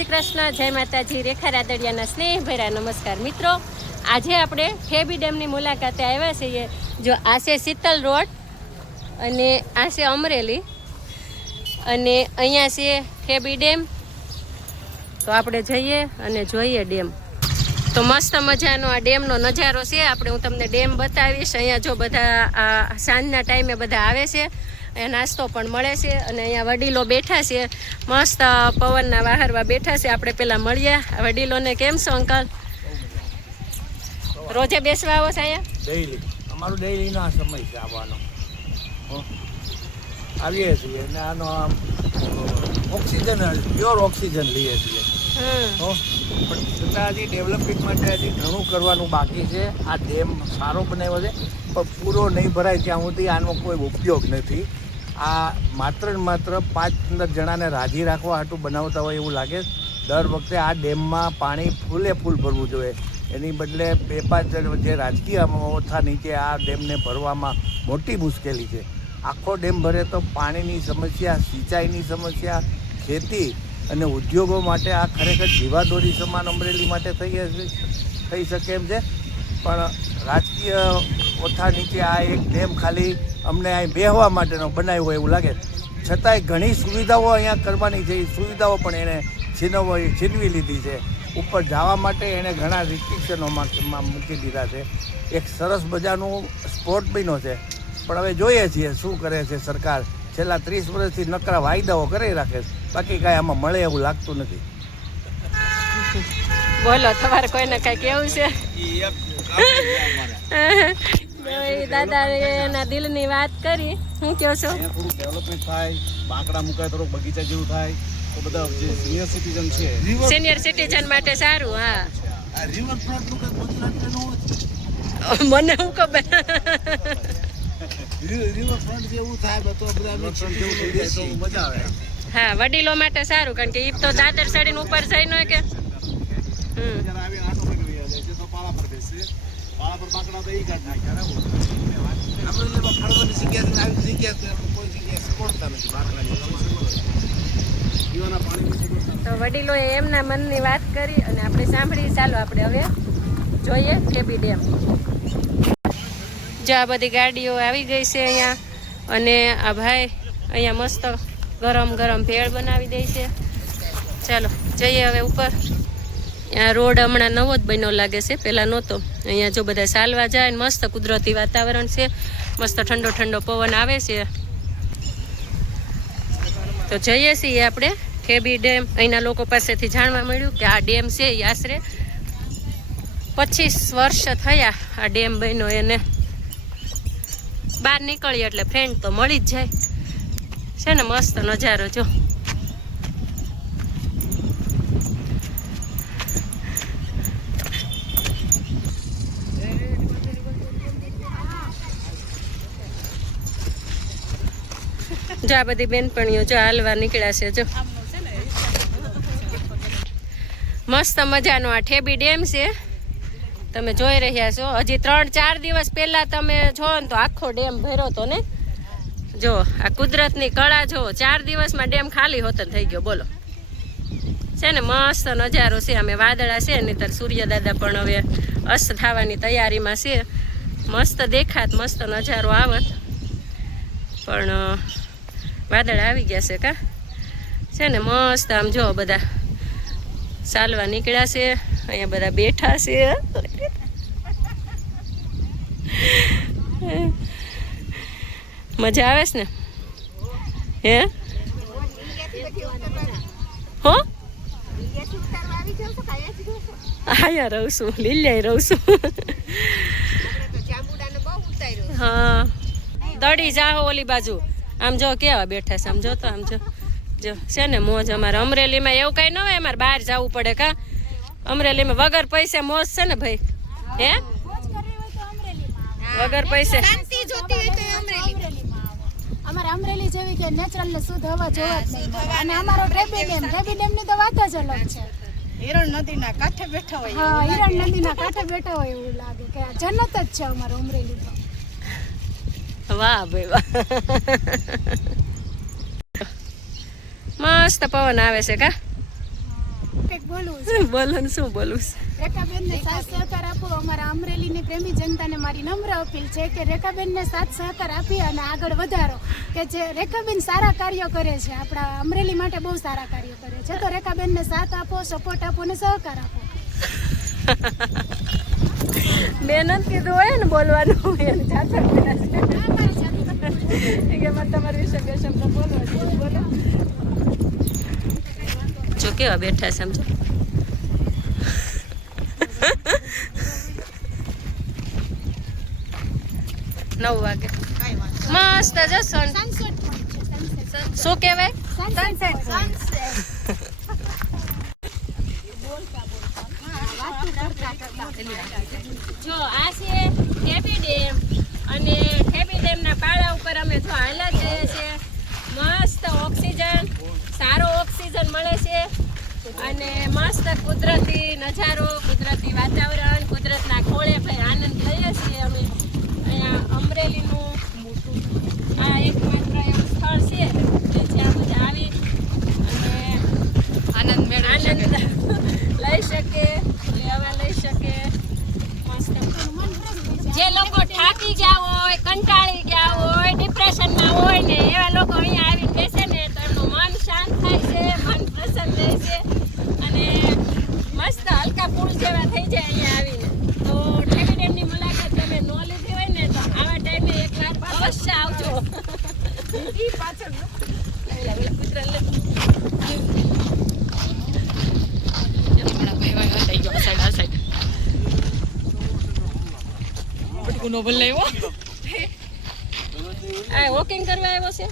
શ્રી કૃષ્ણ, જય માતાજી, રેખા રાદડિયાના સ્નેહ ભર્યા નમસ્કાર મિત્રો। આજે આપણે ઠેબી ડેમની મુલાકાતે આવ્યા છીએ। જો આ છે શીતલ રોડ અને આ છે અમરેલી અને અહીંયા છે ઠેબી ડેમ। તો આપણે જઈએ અને જોઈએ ડેમ। તો મસ્ત મજાનો આ ડેમનો નજારો છે। આપણે હું તમને ડેમ બતાવીશ। અહીંયા જો બધા આ સાંજના ટાઈમે બધા આવે છે, અહીંયા નાસ્તો પણ મળે છે અને અહીંયા વડીલો બેઠા છે, મસ્ત પવનના વાહરવા બેઠા છે। આપણે પેલા મળીએ વડીલોને। કેમ છો અંકલ? રોજે બેસવા આવો છો અહીંયા? ડેઈલી અમારો ડેઈલીનો આ સમય છે આવવાનો। આવીએ છીએ અને આનો આમ ઓક્સિજન, પ્યોર ઓક્સિજન લઈએ છીએ। પણ છતાં હજી ડેવલપમેન્ટ માટે હજી ઘણું કરવાનું બાકી છે। આ ડેમ સારો બનાવ્યો છે પણ પૂરો નહીં ભરાય ત્યાં સુધી આનો કોઈ ઉપયોગ નથી। આ માત્ર ને માત્ર 5-15 જણાને રાજી રાખવા હાટું બનાવતા હોય એવું લાગે। દર વખતે આ ડેમમાં પાણી ફૂલે ફૂલ ભરવું જોઈએ, એની બદલે 2-5 જે રાજકીય ઓથા નીચે આ ડેમને ભરવામાં મોટી મુશ્કેલી છે। આખો ડેમ ભરે તો પાણીની સમસ્યા, સિંચાઈની સમસ્યા, ખેતી અને ઉદ્યોગો માટે આ ખરેખર જીવાદોરી સમાન અમરેલી માટે થઈ શકે એમ છે। પણ રાજકીય ઓથા નીચે આ એક ડેમ ખાલી અમને અહીં બેહવા માટેનો બનાવ્યો હોય એવું લાગે। છતાંય ઘણી સુવિધાઓ અહીંયા કરવાની છે, એ સુવિધાઓ પણ એને છીનવી લીધી છે। ઉપર જવા માટે એણે ઘણા રિસ્ટ્રિક્શનોમાં મૂકી દીધા છે। એક સરસ મજાનું સ્પોટ બન્યો છે, પણ હવે જોઈએ છીએ શું કરે છે સરકાર। છેલ્લા 30 વર્ષથી નકરા વાયદાઓ કરી રાખે છે, બાકી કાંઈ આમાં મળે એવું લાગતું નથી। બોલો, તમારે કોઈને કાંઈ કેવું છે? દાદા એના દિલની વાત કરી, શું કહો છો? થોડું ડેવલપમેન્ટ થાય, બાંકડા મુકાય, થોડું બગીચા જેવું થાય તો બધા જે સિનિયર સિટીઝન છે, સિનિયર સિટીઝન માટે સારું। હા, મને શું ખબર। હા, વડીલો માટે સારું, કારણ કે ઈ તો દાદર ચડીને ઉપર જઈ ન કે તો વડીલોએ એમના મનની વાત કરી અને આપણે સાંભળી। ચાલો આપણે હવે જોઈએ ઠેબી ડેમ। જો આ બધી ગાડીઓ આવી ગઈ છે અહીંયા અને આ ભાઈ અહીંયા મસ્ત ગરમ ગરમ ભેળ બનાવી દે છે। ચાલો જઈએ હવે ઉપર। આ રોડ હમણાં નવો જ બન્યો લાગે છે, પહેલાં નહોતો। અહીંયા જો બધા ચાલવા જાય, મસ્ત કુદરતી વાતાવરણ છે, મસ્ત ઠંડો ઠંડો પવન આવે છે। તો જઈએ છીએ આપણે ઠેબી ડેમ। અહીંના લોકો પાસેથી જાણવા મળ્યું કે આ ડેમ છે એ આશરે 25 વર્ષ થયા આ ડેમ બન્યો એને। બહાર નીકળીએ એટલે ફ્રેન્ડ તો મળી જ જાય છે ને। મસ્ત નજારો જો। જો આ બધી બેનપણીઓ જો હાલવા નીકળ્યા છે। જો મસ્ત મજાનો આ ઠેબી ડેમ છે, તમે જોઈ રહ્યા છો। હજી 3-4 દિવસ પહેલા તમે જો ને તો આખો ડેમ ભર્યો હતો ને। જો આ કુદરતની કળા જો, 4 દિવસમાં ડેમ ખાલી હોતો થઈ ગયો, બોલો છે ને। મસ્ત નજારો છે। અમે વાદળા છે નહીંતર સૂર્યદાદા પણ હવે અસ્ત થવાની તૈયારીમાં છે। મસ્ત દેખાત, મસ્ત નજારો આવત, પણ વાદળ આવી ગયા છે કા છે ને। મસ્ત આમ જો બધા ચાલવા નીકળ્યા છે, અહીંયા બધા બેઠા છે। મજા આવે છે ને? હે હો અહીંયા રહું છું, લીલિયા રહું છું। હા, દડી જાઓ ઓલી બાજુ। આમ જો કેવા બેઠા છે, આમ જો તો આમ જો જો છે ને મોજ। અમારે અમરેલીમાં એવું કઈ ન હોય, અમારે બહાર જવું પડે કા। અમરેલીમાં વગર પૈસે મોજ છે ને ભાઈ। હે વગર પૈસે અમારે અમરેલી જેવી કે નેચરલ ને શુદ્ધ હવા જોવા જ નહીં। અને અમારો ઠેબી ડેમ ની તો વાત જ અલગ છે। હિરણ નદીના કાંઠે બેઠા હોય। હા, હિરણ નદીના કાંઠે બેઠા હોય એવું લાગે કે આ જન્નત જ છે અમારો અમરેલી તો। વાહ ભાઈ વાહ। મસ્ત પવન આવે છે કા। કંઈક બોલવું છે. બોલો ને, શું બોલવું છે? રેખાબેનને સાથ સહકાર આપો. અમારા અમરેલીની પ્રેમી જનતાને મારી નમ્ર અપીલ છે કે રેખાબેનને સાથ સહકાર આપી અને આગળ વધારો. કે જે રેખાબેન સારા કાર્યો કરે છે, આપણા અમરેલી માટે બહુ સારા કાર્યો કરે છે. તો રેખાબેનને સાથ આપો, સપોર્ટ આપો અને સહકાર આપો. બેન જ કીધું હોય ને બોલવાનું, એને જાતે બોલ્યા છે. હા, મારી જાતે. કે મારે તમારા વિશે બે શબ્દ બોલવા છે. બોલો. જો કેવા બેઠા સમજો. 9 વાગે મસ્ત જો સન. સનસેટ પોઈન્ટ છે, સનસેટ. શું કહેવાય? Sunset point. જો આ છે ઠેબી ડેમ અને ઠેબી ડેમના પાળા ઉપર અમે જો હાલ્યા જઈએ છીએ. મસ્ત ઓક્સિજન, સારો ઓક્સિજન મળે છે અને મસ્ત કુદરતી નજારો, કુદરતી વાતાવરણ, કુદરતના ખોળે ભાઈ આનંદ લઈએ છીએ અમે. અહીંયા અમરેલીનું આ એકમાત્ર એવું સ્થળ છે કે જ્યાં બધા આવી અને આનંદ લઈ શકે, લેવા લઈ શકે. મસ્ત. જે લોકો થાકી ગયા હોય, કંટાળી ગયા હોય, ડિપ્રેશનમાં હોય ને એવા લોકો અહીંયા આવીને બેસે ને તો એમનું મન શાંત થાય છે, મન પ્રસન્ન રહે છે અને મસ્ત હલકા પુલ જેવા થઈ જાય અહીંયા આવીને. તો ઠેબી ડેમની મુલાકાત તમે ન લીધી હોય ને તો આવા ટાઈમે એકવાર અવશ્ય આવજો. પાછળ કુતરા લે વોકિંગ કરવા આવ્યો છે.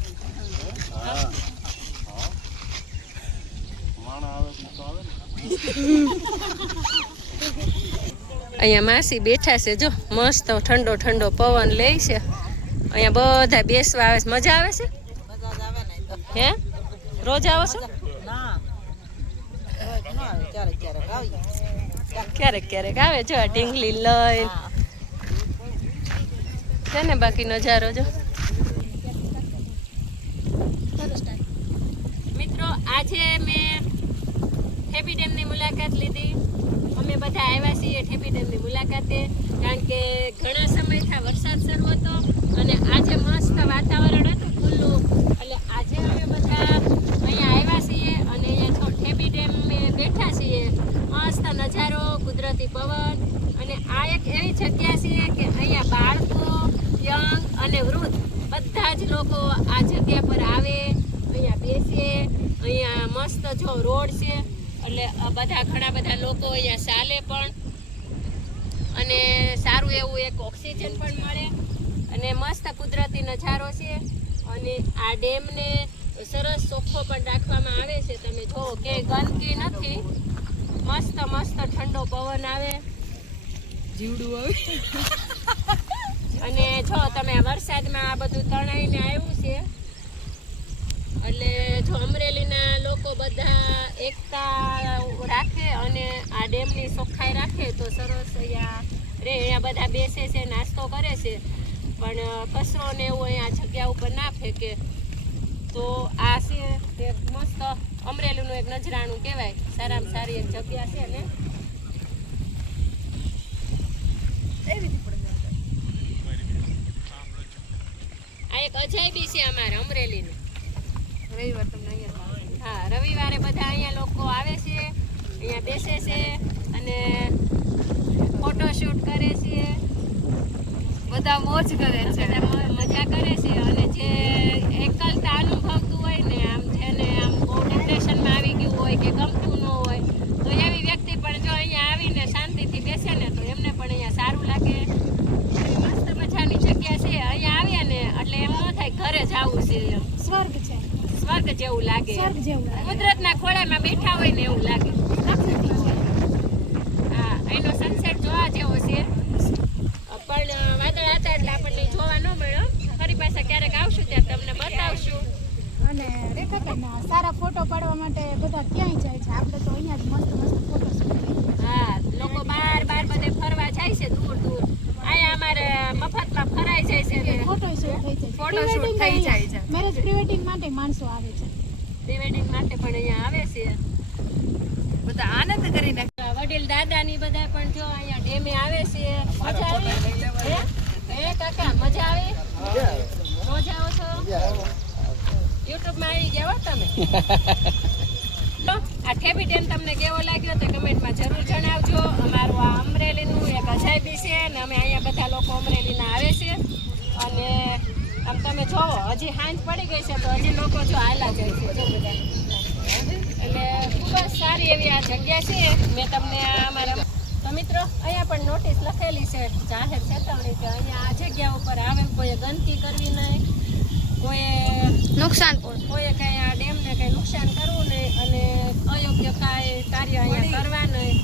અહીંયા માસી બેઠા છે જો, મસ્ત ઠંડો ઠંડો પવન લે છે. અહીંયા બધા બેસવા આવે છે. મજા આવે છે? હે રોજ આવો છો? ક્યારેક ક્યારેક આવે જો આ ઢીંગલી લઈને છે ને. બાકી નજારો જો મિત્રો. આજે મેં ઠેબી ડેમની મુલાકાત લીધી. અમે બધા આવ્યા છીએ ઠેબી ડેમની મુલાકાતે કારણ કે ઘણા સમયથી વરસાદ શરૂ હતો અને આજે મસ્ત વાતાવરણ હતું ખુલ્લું. એટલે આજે અમે બધા અહીંયા આવ્યા છીએ અને અહીંયા ઠેબી ડેમ બેઠા છીએ. મસ્ત નજારો, કુદરતી પવન અને આ એક એવી જગ્યા છે કે અહીંયા બાળકો, યંગ અને વૃદ્ધ બધા જ લોકો આ જગ્યા પર આવે, અહીંયા બેસે. અહીંયા મસ્ત જો રોડ છે એટલે બધા ઘણા બધા લોકો અહીંયા ચાલે પણ અને સારું એવું એક ઓક્સિજન પણ મળે અને મસ્ત કુદરતી નજારો છે. અને આ ડેમને સરસ ચોખ્ખો પણ રાખવામાં આવે છે. તમે જુઓ કે ગંદકી નથી, મસ્ત મસ્ત ઠંડો પવન આવે, જીવડું આવે. અને જો તમે વરસાદમાં આ બધું તણાઈને આવ્યું છે એટલે જો અમરેલીના લોકો બધા એકતા રાખે અને આ ડેમની ચોખ્ખાઈ રાખે તો સરસ અહીંયા રે. અહીંયા બધા બેસે છે, નાસ્તો કરે છે પણ કચરો ને એવું અહીંયા જગ્યા ઉપર ના ફેંકે. તો આ છે તે મસ્ત અમરેલીનું એક નજરાણું કહેવાય. સારામાં સારી એક જગ્યા છે ને. આ એક અજાયબી છે અમારે અમરેલીનું. હા, રવિવારે બધા અહીંયા લોકો આવે છે, અહીંયા બેસે છે અને ફોટોશૂટ કરે છે, બધા મોજ કરે છે, મજા કરે છે. અને જે એકલતા અનુભવતું હોય ને, આમ જેને આમ બહુ ડિપ્રેશનમાં આવી ગયું હોય કે ગમતું ન હોય તો એવી વ્યક્તિ પણ જો અહીંયા આવીને શાંતિથી બેસે ને તો એમને પણ અહીંયા સારું લાગે. મસ્ત મજાની જગ્યા છે. અહીંયા આવ્યા ને એટલે એમ ન થાય ઘરે જ આવું છે, સ્વર્ગ છે, સ્વર્ગ જેવું લાગે. સ્વર્ગ જેવું લાગે. કુદરતના ખોળામાં બેઠા હોય ને એવું લાગે. હા, અહીંનો સનસેટ જોવા જેવો છે પણ વાદળ હતા એટલે આપણને જોવા ન મળ્યો. ફરી પાછા ક્યારેક આવશું ત્યારે તમને બતાવશું. અને રેખાબેન સારા ફોટો પાડવા માટે બધા ક્યાંય જાય છે? આપણે તો અહીંયા જ મસ્ત મસ્ત ફોટો શૂટ. હા, લોકો બાર બધે ફરવા જાય છે દૂર દૂર. અહીંયા અમારે મફતમાં ફરાઈ જાય છે ને ફોટો શૂટ થઈ જાય, ફોટોશૂટ થઈ જાય છે. મેરેજ પ્રી વેડિંગ માટે માણસો આવે છે. પ્રી વેડિંગ માટે પણ અહીંયા આવે છે બધા. કરી નાખ. વડીલ દાદા ની બધા પણ જો અહીંયા ડેમે આવે છે. મજા આવી? હે કાકા મજા આવી? રોજ આવો છો? યુટ્યુબ માં આવી ગયા હો તમે. તો આ ઠેબી ડેમ તમને કેવો લાગ્યો તો કમેન્ટમાં જરૂર જણાવજો. અમારું આ અમરેલીનું એક અજાયબી છે અને અમે અહીંયા બધા લોકો અમરેલીના આવે છે અને આમ તમે જોવો હજી સાંજ પડી ગઈ છે તો હજી લોકો જો હાલા જાય છે જો બધા. એટલે ખૂબ જ સારી એવી આ જગ્યા છે. મેં તમને અમારા તો મિત્રો અહીંયા પણ નોટિસ લખેલી છે જાહેર ચેતવણી કે અહીંયા આ જગ્યા ઉપર આવે કોઈએ ગંદકી કરવી નહીં, કોઈએ કંઈ આ ડેમને કંઈ નુકસાન કરવું નહીં અને અયોગ્ય કાંઈ કાર્ય અહીંયા કરવા નહીં.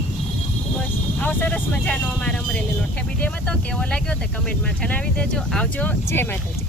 બસ આવો સરસ મજાનો અમારા અમરેલીનો ઠેબી ડેમ હતો. કેવો લાગ્યો તે કમેન્ટમાં જણાવી દેજો. આવજો. જય માતાજી.